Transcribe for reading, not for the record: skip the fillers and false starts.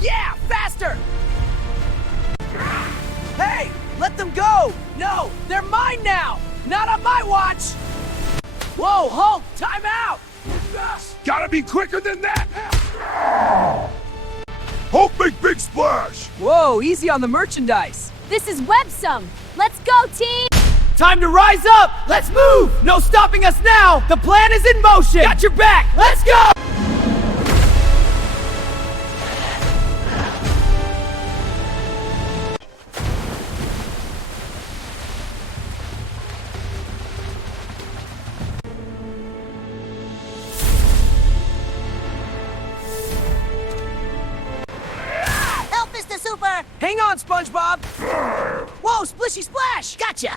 Yeah, faster! Hey, let them go! No, they're mine now! Not on my watch! Whoa, Hulk, time out! Gotta be quicker than that! Hulk make big splash! Whoa, easy on the merchandise! This is Websum. Let's go, team! Time to rise up! Let's move! No stopping us now! The plan is in motion! Got your back! Let's go! Help, Mr. Super! Hang on, SpongeBob! Whoa, splishy splash! Gotcha!